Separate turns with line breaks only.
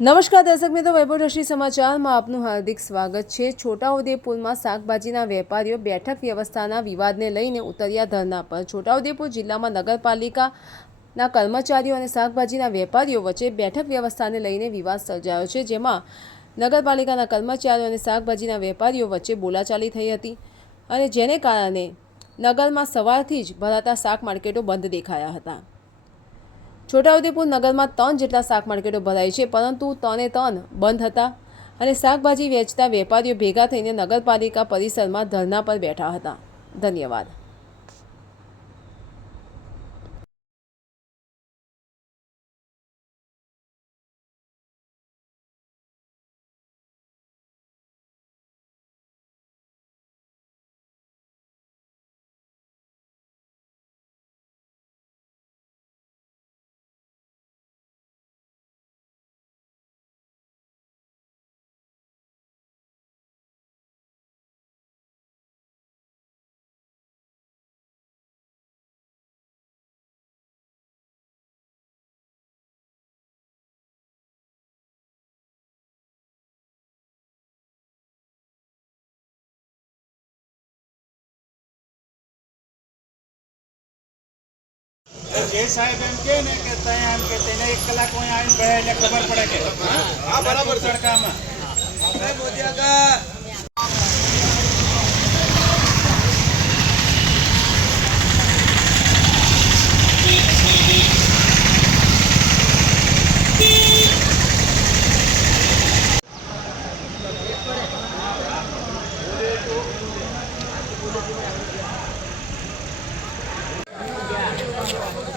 નમસ્કાર દર્શક મિત્રો, વૈભવ રશી સમાચારમાં આપનું હાર્દિક સ્વાગત છે. છોટાઉદેપુરમાં શાકભાજીના વેપારીઓ બેઠક વ્યવસ્થાના વિવાદને લઈને ઉતર્યા ધરના પર. છોટાઉદેપુર જિલ્લામાં નગરપાલિકાના કર્મચારીઓ અને શાકભાજીના વેપારીઓ વચ્ચે બેઠક વ્યવસ્થાને લઈને વિવાદ સર્જાયો છે, જેમાં નગરપાલિકાના કર્મચારીઓ અને શાકભાજીના વેપારીઓ વચ્ચે બોલાચાલી થઈ હતી અને જેને કારણે નગરમાં સવારથી જ ભરાતા શાક માર્કેટો બંધ દેખાયા હતા. છોટાઉદેપુર નગરમાં ત્રણ જેટલા શાક માર્કેટો ભરાય છે, પરંતુ ત્રણે ત્રણ બંધ હતા અને શાકભાજી વેચતા વેપારીઓ ભેગા થઈને નગરપાલિકા પરિસરમાં ધરના પર બેઠા હતા. ધન્યવાદ.
એ સાહેબ એમ કે ને કે ત્યાં એમ કે તેને એક કલાક હું આવીને બે એટલે ખબર પડે કે હા બરાબર સરકારમાં મોદી આગળ Thank you.